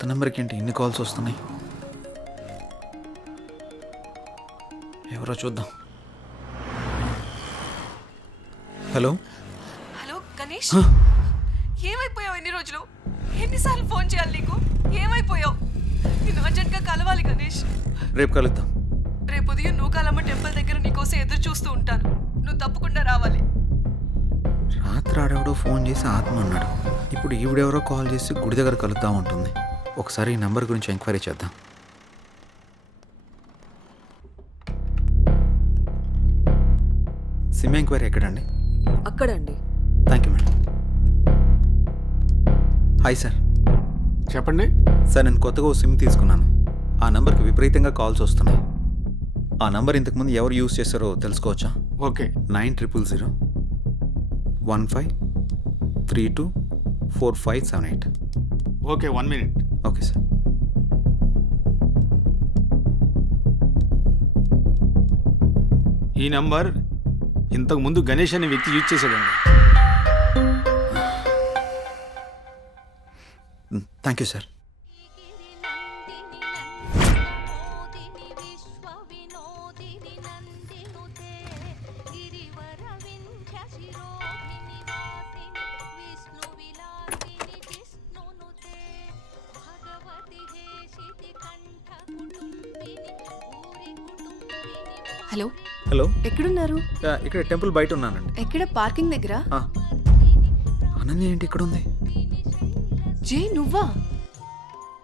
కొత్త నెంబర్కి ఏంటి ఇన్ని కాల్స్ వస్తున్నాయి? ఎవరో చూద్దాం. హలో హలో గణేష్, ఏమైపోయావు? ఎన్ని రోజులు, ఎన్నిసార్లు ఫోన్ చేయాలి నీకు? ఏమైపోయావు? నేను అర్జెంట్గా కలవాలి గణేష్. రేపు కలుద్దాం. రేపు ఉదయం నూకాలమ్మ టెంపుల్ దగ్గర నీకోసం ఎదురు చూస్తూ ఉంటాను. నువ్వు తప్పకుండా రావాలి. రాత్రి ఆడెవడో ఫోన్ చేసి ఆత్మ అన్నాడు. ఇప్పుడు ఈవిడెవరో కాల్ చేసి గుడి దగ్గర కలుద్దాం ఉంటుంది. ఒకసారి ఈ నెంబర్ గురించి ఎంక్వైరీ చేద్దాం. సిమ్ ఎంక్వైరీ ఎక్కడండి? అక్కడండి. Thank you madam. Hi sir. చెప్పండి. సార్, నేను కొత్తగా ఓ సిమ్ తీసుకున్నాను. ఆ నెంబర్కి విపరీతంగా కాల్స్ వస్తున్నాయి. ఆ నెంబర్ ఇంతకుముందు ఎవరు యూజ్ చేస్తారో తెలుసుకోవచ్చా? Okay. 900015324578. Okay, 1 minute. Okay sir. ఈ నంబర్ ఇంతకు ముందు గణేష్ అనే వ్యక్తి యూజ్ చేశాడండి. Thank you sir. Hello hello, ఎక్కడున్నారు? ఇక్కడ టెంపుల్ బయట ఉన్నానండి. ఎక్కడ? పార్కింగ్ దగ్గర. అనన్య ఏంటి ఇక్కడ ఉంది? జే, నువ్వా?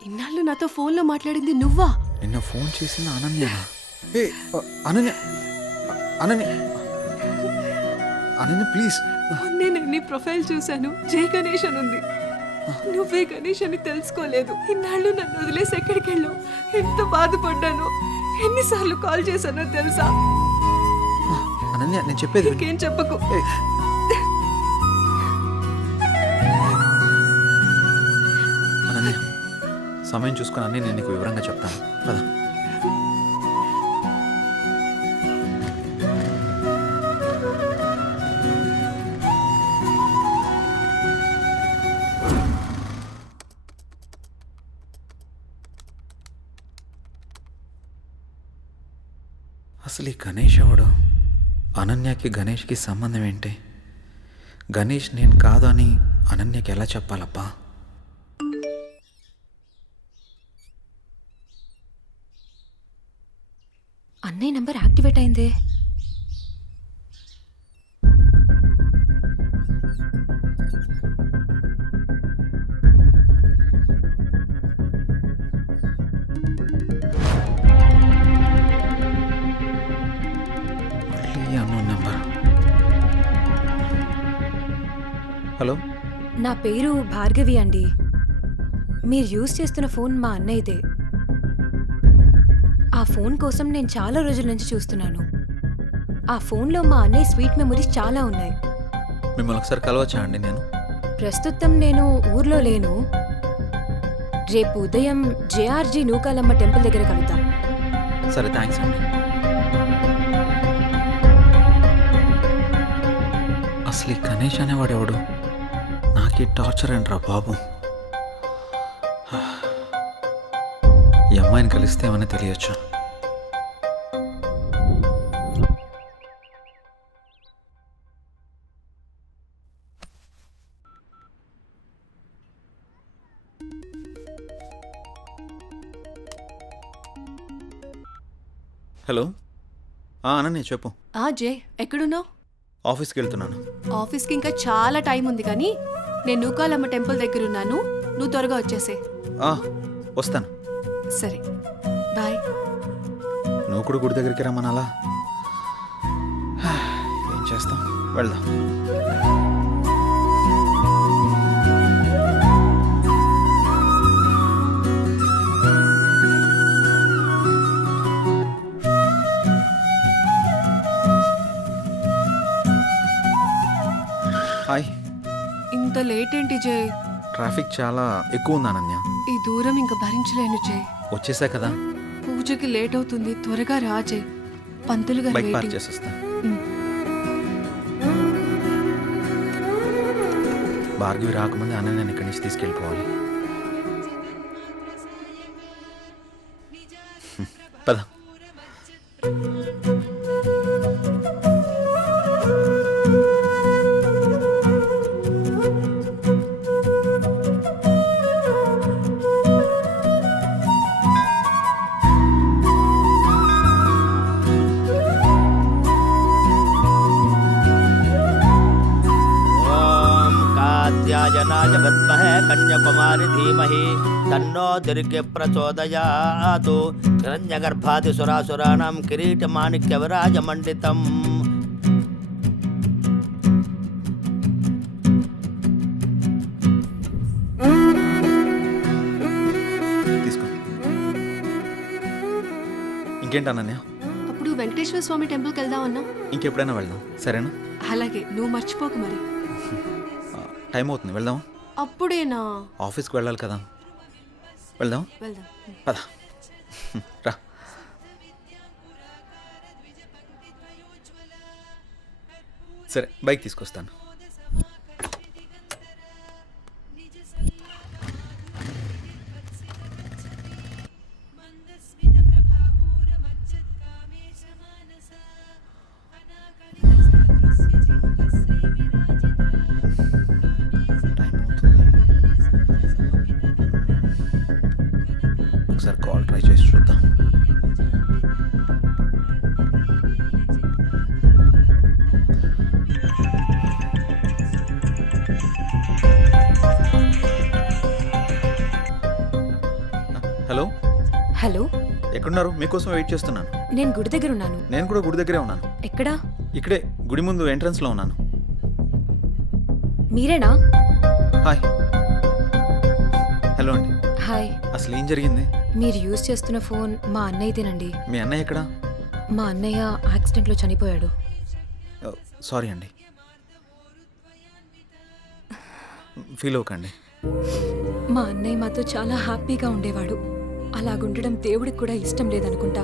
ఇన్నాళ్ళు నాతో ఫోన్లో మాట్లాడింది నువ్వా? నిన్న ఫోన్ చేసింది అనన్యనా? ఏ అనన్య, అనన్య, అనన్య ప్లీజ్. నేను నీ ప్రొఫైల్ చూశాను, జే గణేష్ అని ఉంది. నువ్వే గణేష్ అని తెలుసుకోలేదు. ఇన్నాళ్ళు నన్ను వదిలేసి ఎక్కడికి వెళ్ళావు? ఎంత బాధపడ్డానో, ఎన్నిసార్లు కాల్ చేశానో తెలుసా? అనన్య, నేను చెప్పేది విను. ఇంకేం చెప్పకు. అనన్య, సమయం చూసుకుని అన్నీ నేను నీకు వివరంగా చెప్తాను కదా. అసలు ఈ గణేష్ ఎవడు? అనన్యకి గణేష్కి సంబంధం ఏంటి? గణేష్ నేను కాదు అని అనన్యకి ఎలా చెప్పాలబ్బా? అన్నయ్య నంబర్ యాక్టివేట్ అయిందే. Unknown number. హలో, నా పేరు భార్గవి అండి. మీరు యూజ్ చేస్తున్న ఫోన్ మా అన్నయ్యదే. ఆ ఫోన్ కోసం నేను చాలా రోజుల నుంచి చూస్తున్నాను. ఆ ఫోన్లో మా అన్నయ్య స్వీట్ మెమరీస్ చాలా ఉన్నాయి. మిమ్మల్ని ఒకసారి కలవచ్చా అండి? నేను ప్రస్తుతం నేను ఊర్లో లేను. రేపు ఉదయం జేఆర్జీ నూకాలమ్మ టెంపుల్ దగ్గర కలుద్దాం. సరే, థ్యాంక్స్ అండి. అసలు ఈ గణేష్ అనేవాడు ఎవడు? నాకు ఈ టార్చర్ ఏంట్రా బాబు. ఈ అమ్మాయిని కలిస్తే ఏమని తెలియచ్చు. హలో, అనన్య చెప్పు. జే, ఎక్కడున్నావు? ఆఫీస్కి వెళ్తున్నాను. ఆఫీస్కి ఇంకా చాలా టైం ఉంది, కానీ నేను నూకాలమ్మ టెంపుల్ దగ్గర ఉన్నాను. నువ్వు త్వరగా వచ్చేసే. వస్తాను. సరే, బాయ్. నువ్వు కూడా గుడి దగ్గరికి రమ్మనాలా? ఏం చేస్తాం, వెళ్దాం. హాయ్. ఇంత లేట్ ఏంటి జే? ట్రాఫిక్ చాలా ఎక్కువ ఉంది అనన్య. ఈ దూరం ఇంకా భరించలేను జే. వచ్చేసా కదా. పూజకి లేట్ అవుతుంది, త్వరగా రా జే. పంతులు గారు బైక్ పార్క్ వెయిటింగ్. చేసేస్తా. భార్గవి రాకముందే అనన్యని ఇక్కడి నుంచి తీసుకెళ్ళిపోవాలి. పద. ఓం కాత్యాయనాయ విద్మహే కన్యాకుమారి ధీమహి తన్నో దుర్గే ప్రచోదయాతు హిరణ్యగర్భాది సురాసురాణం కిరీటమాణిక్య విరాజమండితం. తీసుకో. ఇంకేంటి అనన్య? అప్పుడు వెంకటేశ్వర స్వామి టెంపుల్కి వెళ్దామన్నా. ఇంకెప్పుడైనా వెళ్దాం, సరేనా? అలాగే, నువ్వు మర్చిపోకు మరి. టైం అవుతుంది, వెళ్దాం. అప్పుడేనా? ఆఫీస్కి వెళ్ళాలి కదా, వెళ్దాం. వెళ్దాం. పద. రా. సరే, బైక్ తీసుకొస్తాను. ఒకసారి కాల్ ట్రై చేసి చూద్దాం. హలో, హలో, ఎక్కడున్నారు? మీకోసం వెయిట్ చేస్తున్నాను. నేను గుడి దగ్గర ఉన్నాను. నేను కూడా గుడి దగ్గరే ఉన్నాను. ఎక్కడా? ఇక్కడే గుడి ముందు ఎంట్రన్స్లో ఉన్నాను. మీరేనా? హాయ్. హలో అండి. హాయ్. అసలు ఏం జరిగింది? మీరు యూజ్ చేస్తున్న ఫోన్ మా అన్నయ్యదేనండి. మీ అన్నయ్య ఎక్కడా? మా అన్నయ్య యాక్సిడెంట్లో చనిపోయాడు. సారీ అండి. ఫీల్ అవ్వకండి. మా అన్నయ్య మాతో చాలా హ్యాపీగా ఉండేవాడు. అలాగుండడం దేవుడికి కూడా ఇష్టం లేదనుకుంటా.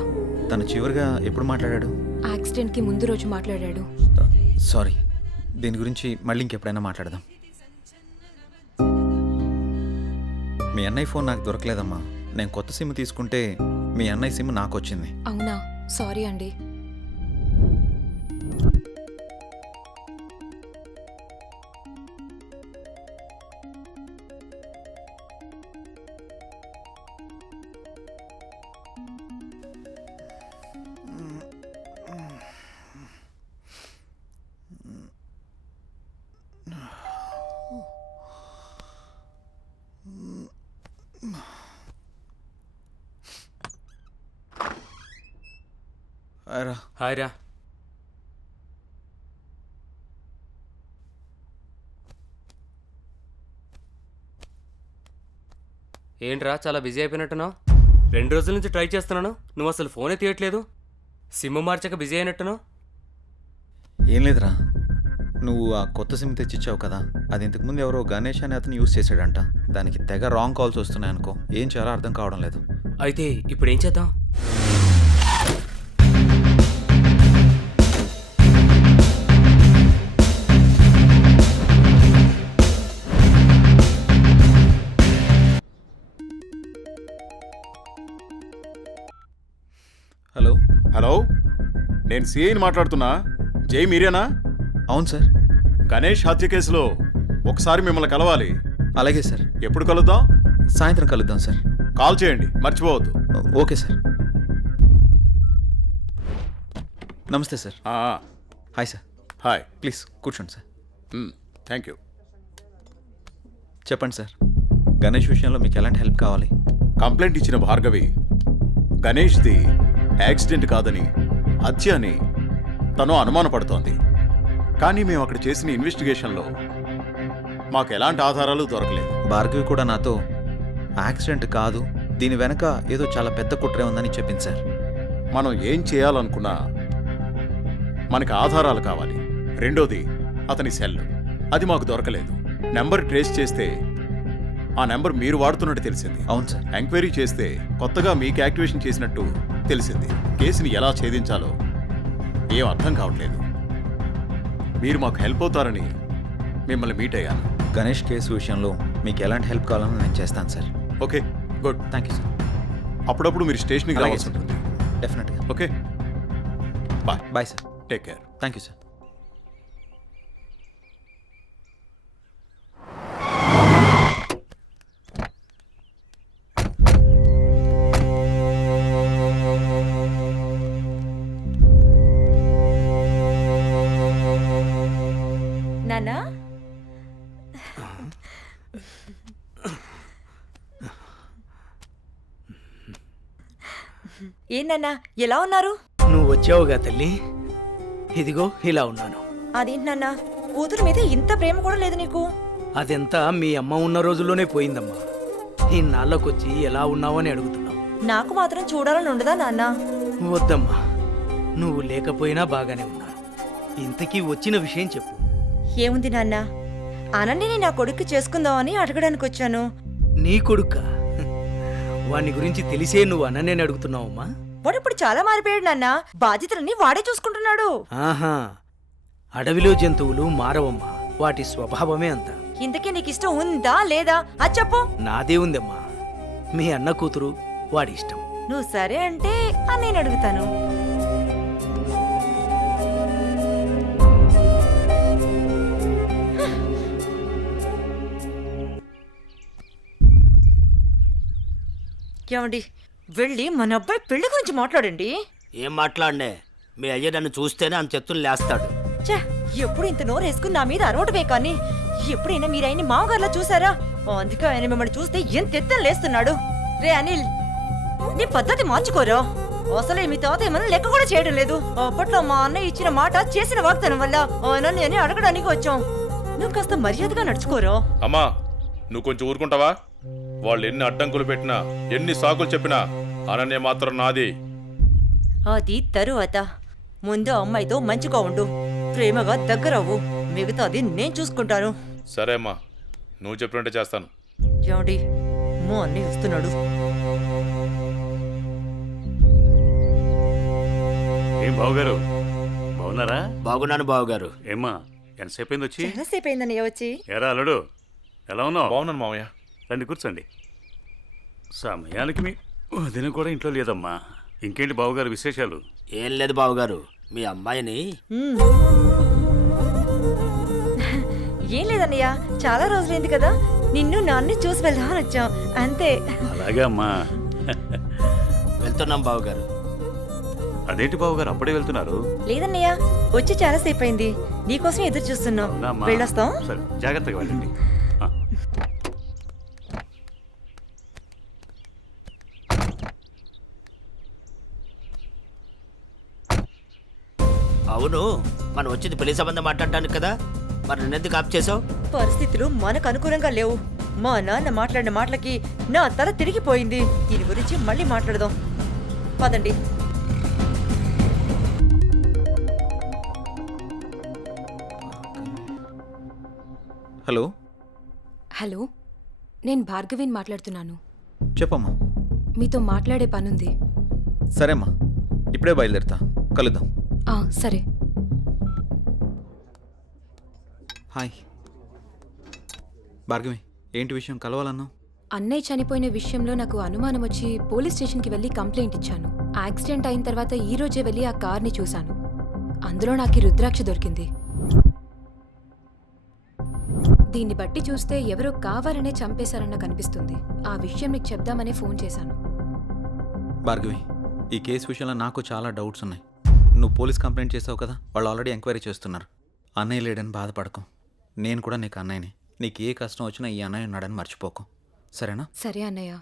తను చివరిగా ఎప్పుడు మాట్లాడాడు? యాక్సిడెంట్కి ముందు రోజు మాట్లాడాడు. సారీ, దీని గురించి మళ్ళీ ఇంకెప్పుడైనా మాట్లాడదాం. మీ అన్నయ్య ఫోన్ నాకు దొరకలేదమ్మా. నేను కొత్త సిమ్ తీసుకుంటే మీ అన్నయ్య సిమ్ నాకు వచ్చింది. అవునా? సారీ అండి. అరా, హాయ్ రా. ఏంట్రా చాలా బిజీ అయిపోయినట్టున్నావు? 2 రోజుల నుంచి ట్రై చేస్తున్నాను, నువ్వు అసలు ఫోనే తీయట్లేదు. సిమ్ మార్చాక బిజీ అయినట్టున్నావు. ఏం లేదురా, నువ్వు ఆ కొత్త సిమ్ తెచ్చిచ్చావు కదా, అది ఇంతకుముందు ఎవరో గణేష్ అనే అతను యూజ్ చేశాడంట. దానికి తెగ రాంగ్ కాల్స్ వస్తున్నాయి అనుకో. ఏం చేయాలో అర్థం కావడం లేదు. అయితే ఇప్పుడు ఏం చేద్దాం? హలో. హలో, నేను సిఐని మాట్లాడుతున్నా. జై మీరేనా? అవును సార్. గణేష్ హత్య కేసులో ఒకసారి మిమ్మల్ని కలవాలి. అలాగే సార్. ఎప్పుడు కలుద్దాం? సాయంత్రం కలుద్దాం సార్. కాల్ చేయండి, మర్చిపోవద్దు. Okay sir. నమస్తే sir. Hi sir. Hi. Please కూర్చోండి సార్. Thank you. చెప్పండి సార్, గణేష్ విషయంలో మీకు ఎలాంటి హెల్ప్ కావాలి? కంప్లైంట్ ఇచ్చిన భార్గవి గణేష్ది యాక్సిడెంట్ కాదని హత్య అని తను అనుమానపడుతోంది. కానీ మేము అక్కడ చేసిన ఇన్వెస్టిగేషన్లో మాకు ఎలాంటి ఆధారాలు దొరకలేదు. భార్గవి కూడా నాతో యాక్సిడెంట్ కాదు, దీని వెనక ఏదో చాలా పెద్ద కుట్రే ఉందని చెప్పింది సార్. మనం ఏం చేయాలనుకున్నా మనకి ఆధారాలు కావాలి. రెండోది అతని సెల్, అది మాకు దొరకలేదు. నెంబర్ ట్రేస్ చేస్తే ఆ నెంబర్ మీరు వాడుతున్నట్టు తెలిసింది. అవును సార్. ఎంక్వైరీ చేస్తే కొత్తగా మీకు యాక్టివేషన్ చేసినట్టు తెలిసింది. కేసుని ఎలా ఛేదించాలో ఏం అర్థం కావట్లేదు. మీరు మాకు హెల్ప్ అవుతారని మిమ్మల్ని మీట్ అయ్యాను. గణేష్ కేసు విషయంలో మీకు ఎలాంటి హెల్ప్ కావాలని నేను చేస్తాను sir. Okay, good. Thank you sir. అప్పుడప్పుడు మీరు స్టేషన్కి అలాగే రావాల్సి సార్. ఉంటుంది. డెఫినెట్గా. Okay bye. Bye sir. Take care. Thank you sir. నానా ఏంటన్నా ఎలా ఉన్నారు? నువ్వు వచ్చావుగా తల్లి, ఇదిగో ఇలా ఉన్నాను. అదేంటి నాన్న, కూతురు మీద ఇంత ప్రేమ కూడా లేదు నీకు? అదెంతా మీ అమ్మ ఉన్న రోజుల్లోనే పోయిందమ్మా. ఇన్నాళ్ళకొచ్చి ఎలా ఉన్నావు అని అడుగుతున్నావు. నాకు మాత్రం చూడాలని ఉండదా నాన్న? వద్దమ్మా, నువ్వు లేకపోయినా బాగానే ఉన్నాను. ఇంతకీ వచ్చిన విషయం చెప్పు. ఏముంది నాన్న, అనన్యని నా కొడుకు చేసుకుందామని అడగడానికి వచ్చాను. నీ కొడుక్క? వాణ్ణి గురించి తెలిసే నువ్వు అన్ననే అడుగుతున్నావమ్మా? వాడు ఇప్పుడు చాలా మారిపోయాడు నాన్న, బాధ్యతలన్నీ వాడే చూసుకుంటున్నాడు. ఆహా, అడవిలో జంతువులు మారవమ్మా, వాటి స్వభావమే అంత. ఇంతకీ నీకు ఇష్టం ఉందా లేదా అది చెప్పు. నాదే ఉందమ్మా, మీ అన్న కూతురు, వాడి ఇష్టం. నువ్వు సరే అంటే నేను అడుగుతాను. ఏమండి, వెళ్ళి మన అబ్బాయి పెళ్లి గురించి మాట్లాడండి. ఏం మాట్లాడనే? మీ అయ్య నన్ను చూస్తేనే అంత ఎత్తులు లేస్తాడు. ఛే, ఎప్పుడు ఇంత నోరు వేసుకుని నా మీద అరవటమే కానీ ఎప్పుడైనా మీరు ఆయన్ని మామగారులా చూసారా? అందుకే ఆయన మిమ్మల్ని చూస్తే ఎంత ఎత్తున లేస్తున్నాడు. రే అనిల్, నీ పద్ధతి మార్చుకోరా. అసలే మీ తాత ఏమన్నా లెక్క కూడా చేయడం లేదు. అప్పట్లో మా అన్నయ్య ఇచ్చిన మాట చేసిన వాగ్దానం వల్ల ఆయన నేను అడగడానికి వచ్చాం. నువ్వు కాస్త మర్యాదగా నడుచుకోరా. అమ్మా, నువ్వు కొంచెం ఊరుకుంటావా? వాళ్ళు ఎన్ని అడ్డంకులు పెట్టినా, ఎన్ని సాకులు చెప్పినా అనన్య మాత్రం నాది. అది తరువాత. ముందు అమ్మాయితో మంచిగా ఉండు, ప్రేమగా దగ్గరవ్వు. మిగతాది నేను చూసుకుంటాను. సరే అమ్మా, నువ్వు చెప్పినట్టే చేస్తాను. ఏమండి, మా అన్నయ్య వస్తున్నాడు. ఏం బావగారు, బాగున్నారా? బాగున్నాను బావగారు. ఏమ్మా, ఎంతసేపు అయింది వచ్చి? చాలాసేపు అయిందన్నయ్య వచ్చి. ఎరా అల్లుడు, ఎలా ఉన్నావు? బాగున్నాను మామయ్య. రండి కూర్చోండి. సమయానికి మీ వదిన కూడా ఇంట్లో లేదమ్మా. ఇంకేంటి బావగారు విశేషాలు? ఏం లేదు బావగారు, మీ అమ్మాయిని ఏం లేదన్నయ్య, చాలా రోజులైంది కదా, నిన్ను నాన్ని చూసి వెళ్దామని వచ్చాం అంతే. అలాగే అమ్మా. వెళ్తున్నాం బావగారు. అదేంటి బావగారు అప్పుడే వెళ్తున్నారు? లేదన్నయ్య, వచ్చి చాలాసేపు అయింది, నీకోసం ఎదురు చూస్తున్నాం. అవునా అమ్మా? వెళ్ళొస్తాం. సరే, జాగ్రత్తగా వెళ్ళండి. ఆ. అవును, మనం వచ్చింది పెళ్లి సంబంధం మాట్లాడడానికి కదా, మరి నన్నెందుకు ఆప్ చేసావు? పరిస్థితులు మనకు అనుకూలంగా లేవు. మా నాన్న మాట్లాడిన మాటలకి నా తల తిరిగిపోయింది. దీని గురించి మళ్ళీ మాట్లాడదాం, పదండి. హలో. హలో, నేను భార్గవిని మాట్లాడుతున్నాను. చెప్పమ్మా. మీతో మాట్లాడే పనుంది. సరేమ్మా, ఇప్పుడే బయలుదేరుతా, కలుద్దాం. సరే. హాయ్ భార్గవి, ఏంటి విషయం, కలవాలన్నా? అన్నయ్య చనిపోయిన విషయంలో నాకు అనుమానం వచ్చి పోలీస్ స్టేషన్కి వెళ్ళి కంప్లైంట్ ఇచ్చాను. యాక్సిడెంట్ అయిన తర్వాత ఈ రోజే వెళ్ళి ఆ కార్ని చూశాను. అందులో నాకు ఈ రుద్రాక్ష దొరికింది. దీన్ని బట్టి చూస్తే ఎవరో కావాలనే చంపేశారన్న కనిపిస్తుంది. ఆ విషయం నీకు చెప్దామనే ఫోన్ చేశాను. భార్గవి, ఈ కేసు విషయంలో నాకు చాలా డౌట్స్ ఉన్నాయి. నువ్వు పోలీస్ కంప్లైంట్ చేసావు కదా, వాళ్ళు ఆల్రెడీ ఎంక్వైరీ చేస్తున్నారు. అన్నయ్య లేడని బాధపడకు, నేను కూడా నీకు అన్నయ్యని. నీకు ఏ కష్టం వచ్చినా ఈ అన్నయ్య ఉన్నాడని మర్చిపోకు, సరేనా? సరే అన్నయ్య.